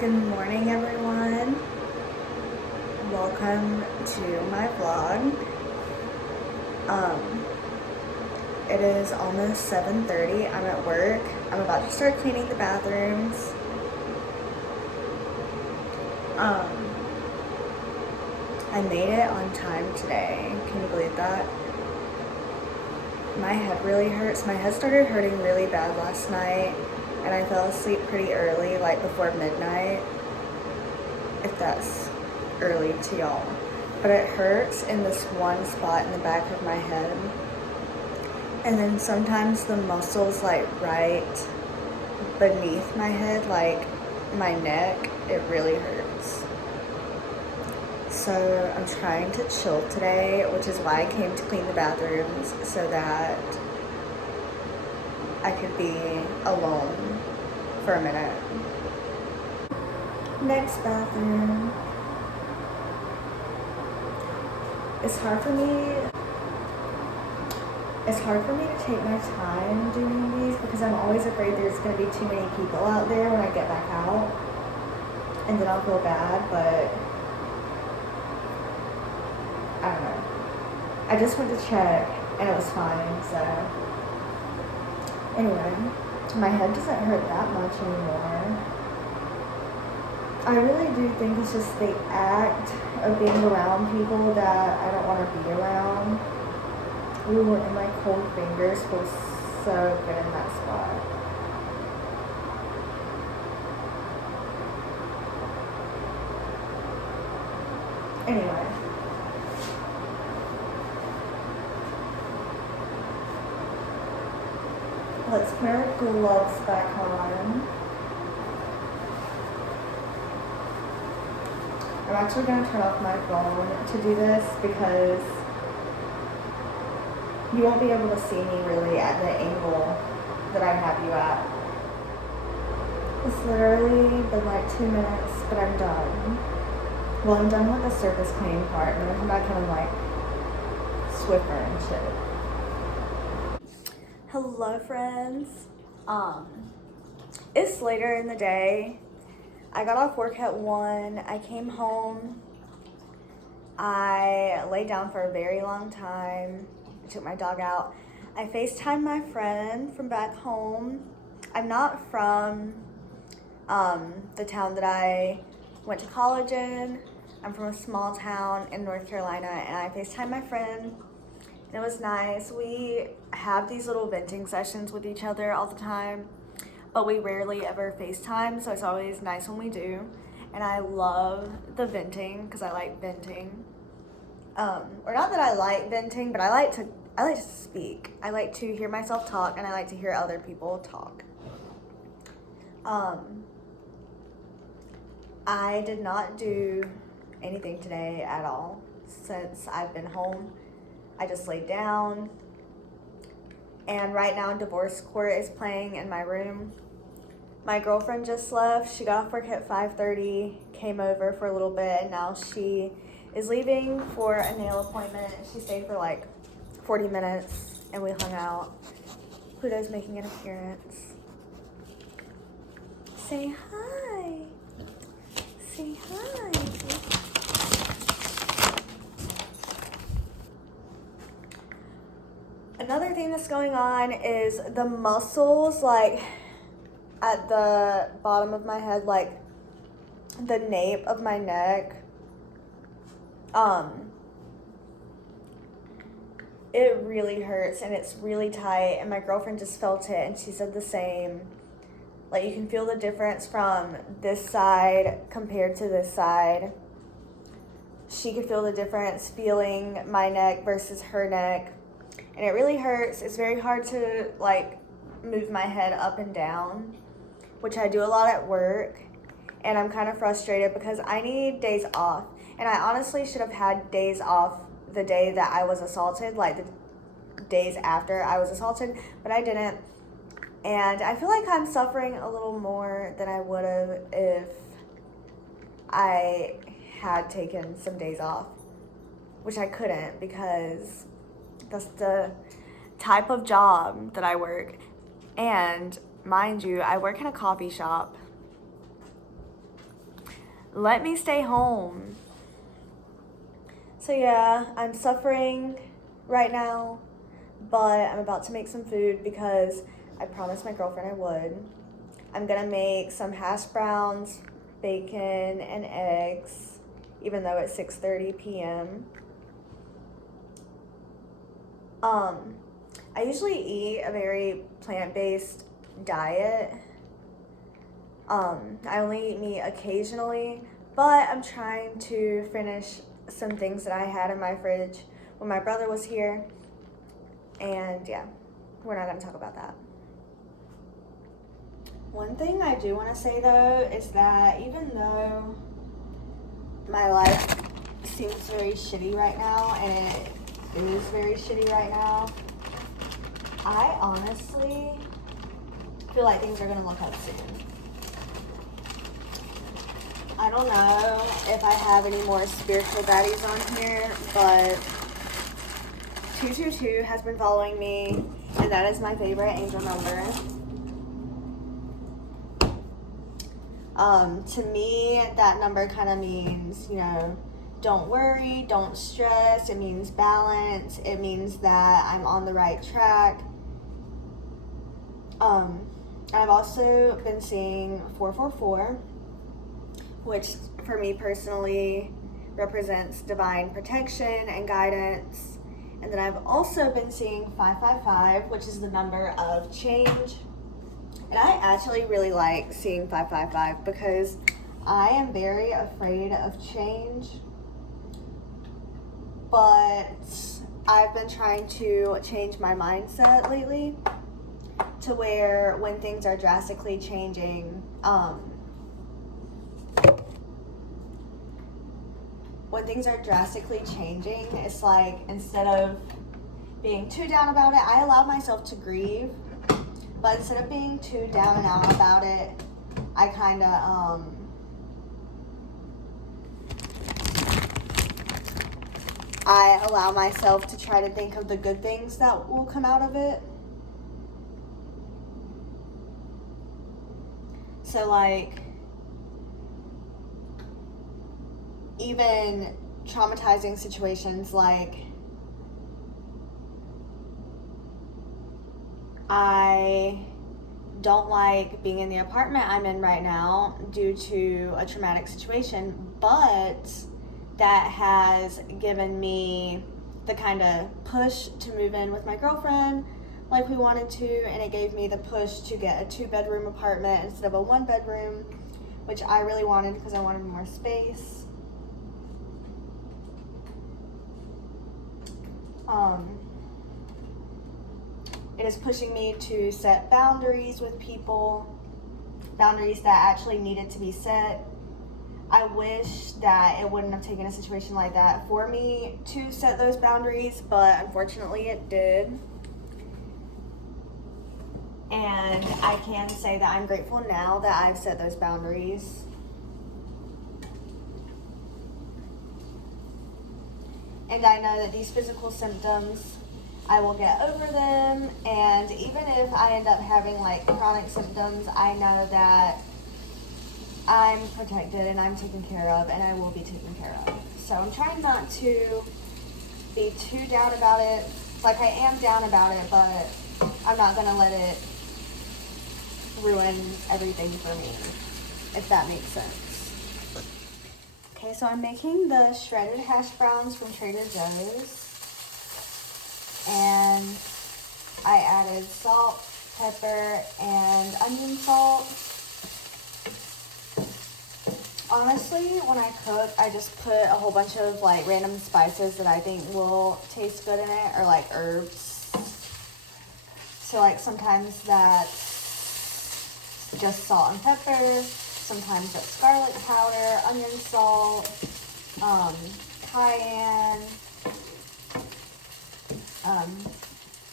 Good morning, everyone. Welcome to my vlog. It is almost 7:30. I'm at work. I'm about to start cleaning the bathrooms. I made it on time today. Can you believe that? My head really hurts. My head started hurting really bad last night, and I fell asleep pretty early, like before midnight, if that's early to y'all. But it hurts in this one spot in the back of my head. And then sometimes the muscles like right beneath my head, like my neck, it really hurts. So I'm trying to chill today, which is why I came to clean the bathrooms, so that I could be alone for a minute. Next bathroom. It's hard for me to take my time doing these because I'm always afraid there's going to be too many people out there when I get back out, and then I'll feel bad, but I don't know. I just went to check and it was fine, so anyway, my head doesn't hurt that much anymore. I really do think it's just the act of being around people that I don't want to be around. Ooh, and my cold fingers feel so good in that spot. Anyway. Let's put our gloves back on. I'm actually going to turn off my phone to do this because you won't be able to see me really at the angle that I have you at. It's literally been like 2 minutes, but I'm done. Well, I'm done with the surface cleaning part, and then I come back and I'm like Swiffer and shit. Hello, friends. It's later in the day. I got off work at 1. I came home. I laid down for a very long time. I took my dog out. I FaceTimed my friend from back home. I'm not from the town that I went to college in. I'm from a small town in North Carolina, and I FaceTimed my friend, and it was nice. We have these little venting sessions with each other all the time, but we rarely ever FaceTime, so it's always nice when we do. And I love the venting because I like venting. Or not that I like venting, but I like to speak. I like to hear myself talk, and I like to hear other people talk. I did not do anything today at all since I've been home. I just laid down, and right now Divorce Court is playing in my room. My girlfriend just left. She got off work at 5:30, came over for a little bit, and now she is leaving for a nail appointment. She stayed for like 40 minutes, and we hung out. Pluto's making an appearance. Say hi. Say hi. Another thing that's going on is the muscles, like at the bottom of my head, like the nape of my neck, it really hurts and it's really tight, and my girlfriend just felt it and she said the same. Like, you can feel the difference from this side compared to this side. She could feel the difference feeling my neck versus her neck, and it really hurts. It's very hard to like move my head up and down, which I do a lot at work, and I'm kind of frustrated because I need days off, and I honestly should have had days off the day that I was assaulted, like the days after I was assaulted, but I didn't. And I feel like I'm suffering a little more than I would have if I had taken some days off, which I couldn't because that's the type of job that I work. And mind you, I work in a coffee shop. let me stay home. So yeah, I'm suffering right now, but I'm about to make some food because I promised my girlfriend I would. I'm gonna make some hash browns, bacon, and eggs, even though it's 6:30 p.m. I usually eat a very plant-based diet. I only eat meat occasionally, but I'm trying to finish some things that I had in my fridge when my brother was here. And yeah, we're not gonna talk about that. One thing I do want to say though is that even though my life seems very shitty right now, and it is very shitty right now, I honestly feel like things are gonna look up soon. I don't know if I have any more spiritual baddies on here, but 222 has been following me, and that is my favorite angel number. To me, that number kind of means, don't worry, don't stress. It means balance. It means that I'm on the right track. I've also been seeing 444, which for me personally represents divine protection and guidance. And then I've also been seeing 555, which is the number of change. And I actually really like seeing 555 because I am very afraid of change. But I've been trying to change my mindset lately to where when things are drastically changing, it's like instead of being too down about it, I allow myself to grieve. But instead of being too down and out about it, I kind of, I allow myself to try to think of the good things that will come out of it. So like, even traumatizing situations, like I don't like being in the apartment I'm in right now due to a traumatic situation, but that has given me the kind of push to move in with my girlfriend like we wanted to, and it gave me the push to get a 2-bedroom apartment instead of a 1-bedroom, which I really wanted because I wanted more space. It is pushing me to set boundaries with people, boundaries that actually needed to be set. I wish that it wouldn't have taken a situation like that for me to set those boundaries, but unfortunately it did. And I can say that I'm grateful now that I've set those boundaries. And I know that these physical symptoms, I will get over them. And even if I end up having like chronic symptoms, I know that I'm protected and I'm taken care of, and I will be taken care of. So I'm trying not to be too down about it. Like I am down about it, but I'm not gonna let it ruin everything for me, if that makes sense. Okay, so I'm making the shredded hash browns from Trader Joe's, and I added salt, pepper, and onion salt. Honestly, when I cook, I just put a whole bunch of like random spices that I think will taste good in it, or like herbs. So like sometimes that's just salt and pepper, sometimes that's garlic powder, onion salt, cayenne,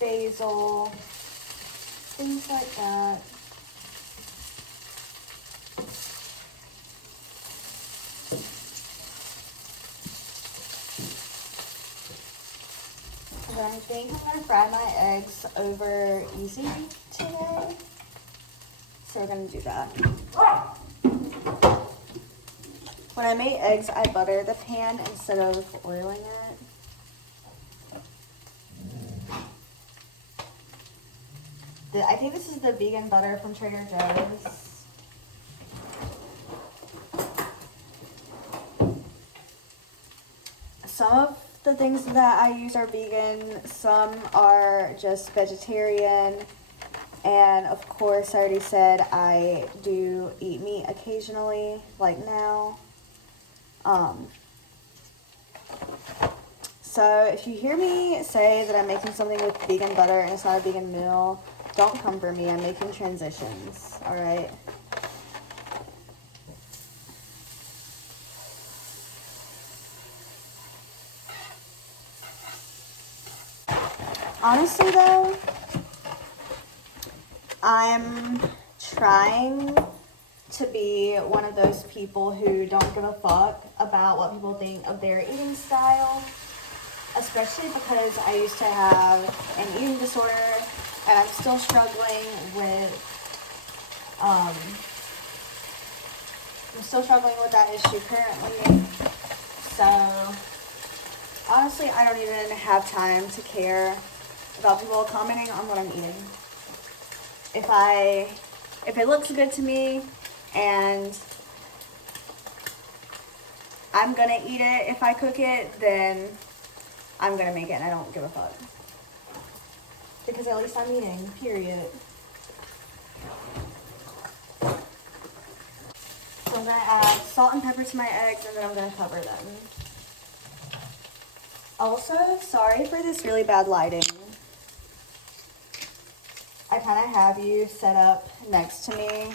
basil, things like that. And I think I'm gonna fry my eggs over easy today. So we're gonna do that. When I make eggs, I butter the pan instead of oiling it. I think this is the vegan butter from Trader Joe's. Some of the things that I use are vegan, some are just vegetarian, and of course I already said I do eat meat occasionally, like now. So if you hear me say that I'm making something with vegan butter and it's not a vegan meal, don't come for me. I'm making transitions, all right? Honestly though, I'm trying to be one of those people who don't give a fuck about what people think of their eating style, especially because I used to have an eating disorder and I'm still struggling with that issue currently. So honestly, I don't even have time to care about people commenting on what I'm eating. If it looks good to me and I'm gonna eat it if I cook it, then I'm gonna make it and I don't give a fuck. Because at least I'm eating, period. So I'm gonna add salt and pepper to my eggs and then I'm gonna cover them. Also, sorry for this really bad lighting. I kind of have you set up next to me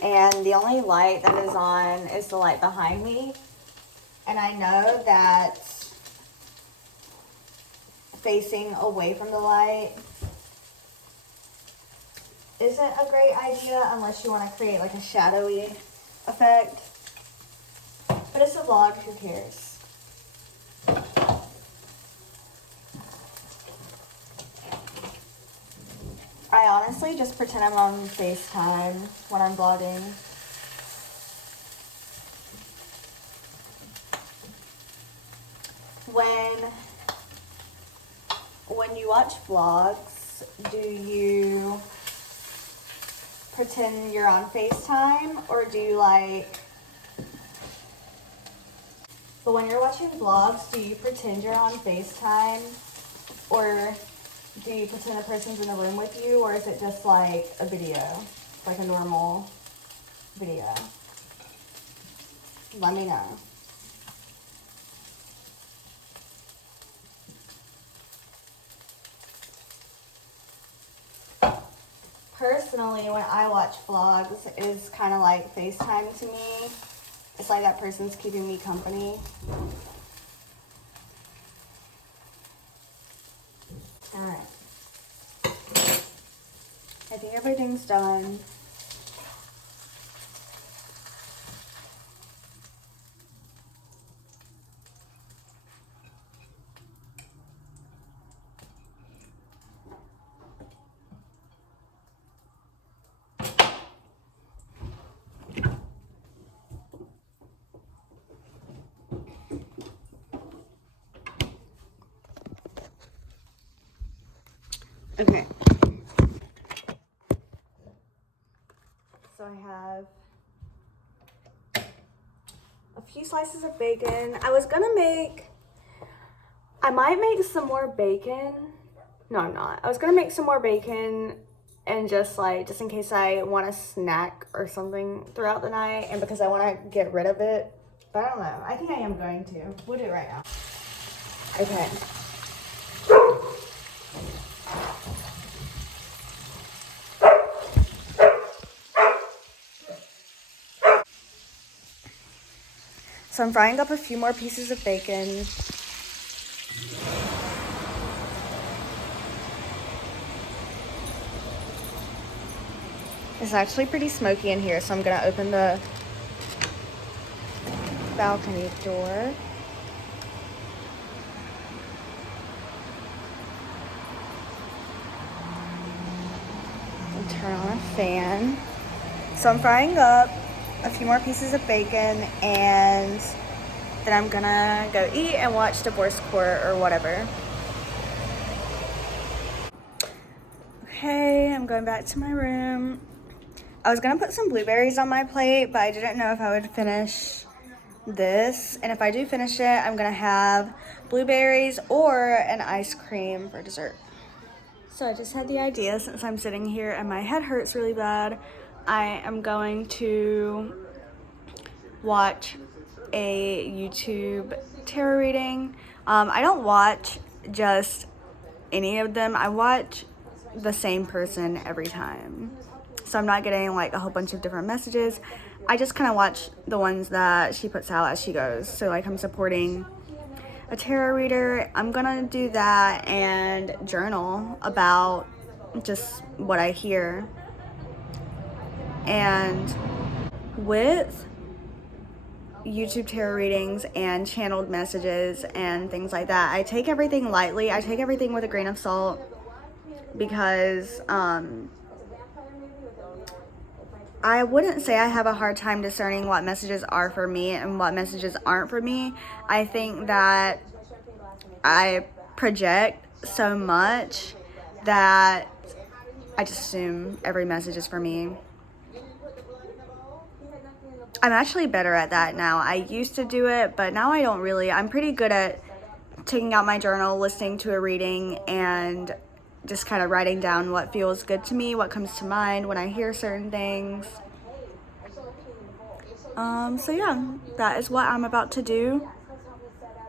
and the only light that is on is the light behind me. And I know that facing away from the light isn't a great idea unless you want to create like a shadowy effect. But it's a vlog, who cares? I honestly just pretend I'm on FaceTime when I'm vlogging. When you watch vlogs, do you pretend you're on FaceTime or do you but when you're watching vlogs, do you pretend you're on FaceTime or do you pretend a person's in the room with you, or is it just like a video, like a normal video? Let me know. Personally, when I watch vlogs, it's kind of like FaceTime to me. It's like that person's keeping me company. Alright. I think everything's done. Okay. So I have a few slices of bacon. I might make some more bacon. No, I'm not. I was gonna make some more bacon and just in case I want a snack or something throughout the night and because I want to get rid of it. But I don't know. I think I am going to. We'll do it right now. Okay. So I'm frying up a few more pieces of bacon. It's actually pretty smoky in here, so I'm gonna open the balcony door. And turn on a fan. So I'm frying up a few more pieces of bacon, and then I'm gonna go eat and watch Divorce Court or whatever. Okay, I'm going back to my room. I was gonna put some blueberries on my plate, but I didn't know if I would finish this. And if I do finish it, I'm gonna have blueberries or an ice cream for dessert. So I just had the idea, since I'm sitting here and my head hurts really bad, I am going to watch a YouTube tarot reading. I don't watch just any of them. I watch the same person every time. So I'm not getting like a whole bunch of different messages. I just kind of watch the ones that she puts out as she goes. So like I'm supporting a tarot reader. I'm gonna do that and journal about just what I hear. And with YouTube tarot readings and channeled messages and things like that, I take everything lightly. I take everything with a grain of salt because I wouldn't say I have a hard time discerning what messages are for me and what messages aren't for me. I think that I project so much that I just assume every message is for me. I'm actually better at that now. I used to do it, but now I don't really. I'm pretty good at taking out my journal, listening to a reading, and just kind of writing down what feels good to me, what comes to mind when I hear certain things. So yeah, that is what I'm about to do.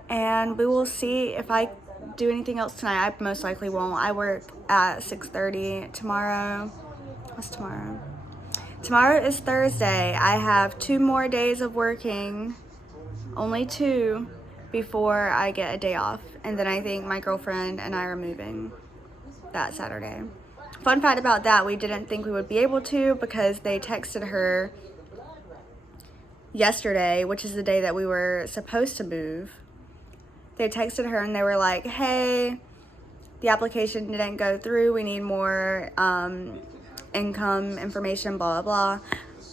And we will see if I do anything else tonight. I most likely won't. I work at 6:30 tomorrow. What's tomorrow? Tomorrow is Thursday. I have 2 more days of working, only 2, before I get a day off. And then I think my girlfriend and I are moving that Saturday. Fun fact about that, we didn't think we would be able to because they texted her yesterday, which is the day that we were supposed to move. They texted her and they were like, hey, the application didn't go through. We need more income information, blah, blah, blah.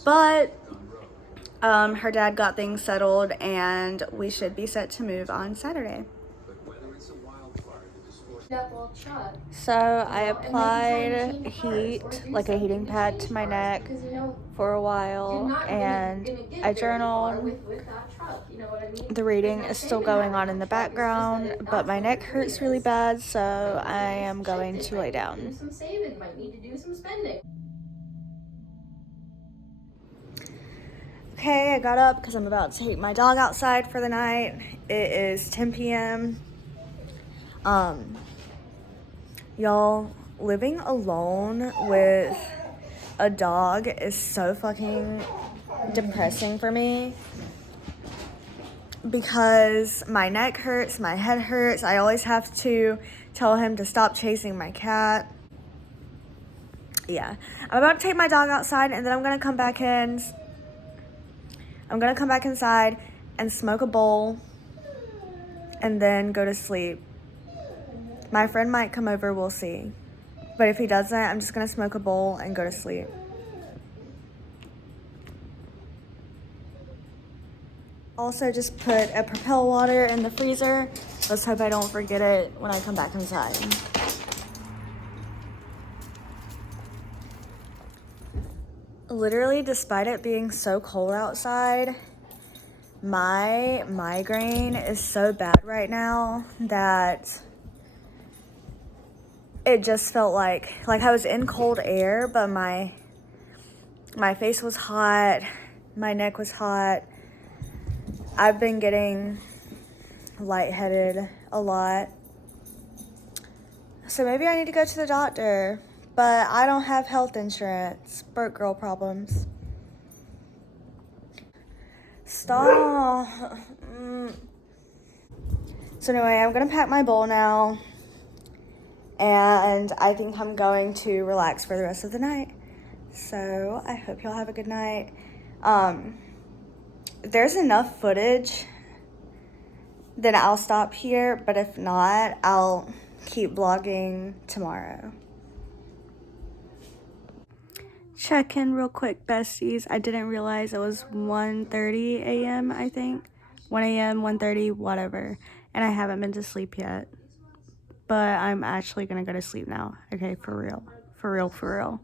But her dad got things settled and we should be set to move on Saturday. So I applied heat, like a heating pad to my neck for a while, and I journaled. The reading is still going on in the background, but my neck hurts really bad, so I am going to lay down. Okay, I got up because I'm about to take my dog outside for the night. It is 10 p.m. Y'all, living alone with a dog is so fucking depressing for me because my neck hurts, my head hurts. I always have to tell him to stop chasing my cat. Yeah, I'm about to take my dog outside and then I'm gonna come back in. I'm gonna come back inside and smoke a bowl and then go to sleep. My friend might come over, we'll see. But if he doesn't, I'm just gonna smoke a bowl and go to sleep. Also just put a Propel water in the freezer. Let's hope I don't forget it when I come back inside. Literally, despite it being so cold outside, my migraine is so bad right now that it just felt like I was in cold air, but my face was hot, my neck was hot. I've been getting lightheaded a lot. So maybe I need to go to the doctor, but I don't have health insurance. Broke girl problems. Stop. So anyway, I'm gonna pack my bowl now, and I think I'm going to relax for the rest of the night. So I hope y'all have a good night. There's enough footage that I'll stop here, but if not, I'll keep vlogging tomorrow. check in real quick, besties. I didn't realize it was 1:30 a.m., I think. 1 a.m., 1:30, whatever. And I haven't been to sleep yet. But I'm actually gonna go to sleep now. Okay, for real. For real, for real.